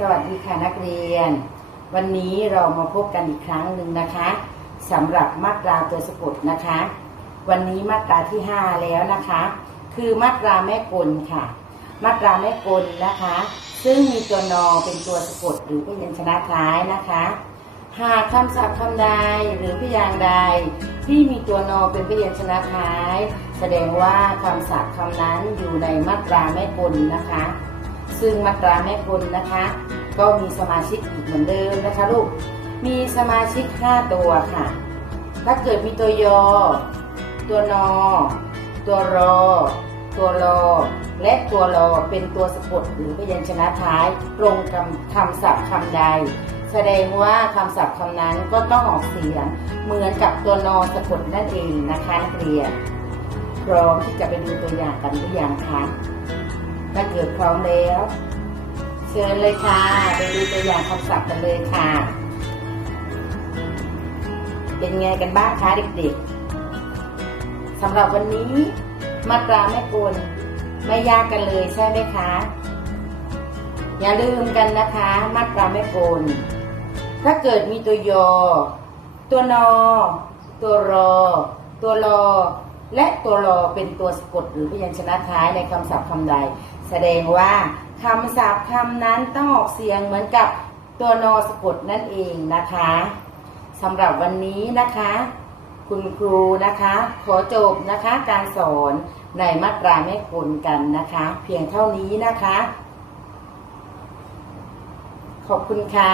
สวัสดีค่ะนักเรียน วันนี้เรามาพบกันอีกครั้งหนึ่งนะคะสำหรับมาตราตัวสะกดนะคะ วันนี้มาตราที่ 5 แล้วนะคะ คือมาตราแม่กลค่ะ มาตราแม่กลนะคะ ซึ่งมีตัวนอเป็นตัวสะกดหรือพยัญชนะท้ายนะคะหากคำศัพท์คำใดหรือพยางค์ใด ที่มีตัวนอเป็นพยัญชนะท้าย แสดงว่าคำศัพท์คำนั้นอยู่ในมาตราแม่กลนะคะ ซึ่งมาตราแม่กลนะคะ ก็มีสมาชิกอีกเหมือนเดิมนะคะลูก มีสมาชิก 5 ตัวค่ะ ถ้าเกิดมีตัวยอ ตัวนอ ตัวรอ ตัวรอ และตัวรอเป็นตัวสะกดหรือพยัญชนะท้ายตรงกับคำศัพท์คำใด แสดงว่าคำศัพท์คำนั้นก็ต้องออกเสียงเหมือนกับตัวนอสะกดนั่นเองนะคะนักเรียนพร้อมที่จะไปดูตัวอย่างกันหรือยังคะ ถ้าเกิดพร้อมแล้ว เชิญเลยค่ะไปดูตัวอย่างคำศัพท์กันเลยค่ะ เป็นไงกันบ้างคะเด็กๆสำหรับวันนี้มาตราแม่กลไม่ยากกันเลยใช่ไหมคะ อย่าลืมกันนะคะ มาตราแม่กลถ้าเกิดมีตัวยอ ตัวนอ ตัวรอ ตัวรอ และตัวรอเป็นตัวสะกดหรือพยัญชนะท้ายในคำศัพท์คำใด แสดงว่าคำศัพท์คำนั้นต้องออกเสียงเหมือนกับตัวนอสะกดนั่นเองนะคะสำหรับวันนี้นะคะ คุณครูนะคะ ขอจบนะคะ การสอนในมาตราแม่กลกันนะคะ เพียงเท่านี้นะคะ ขอบคุณค่ะ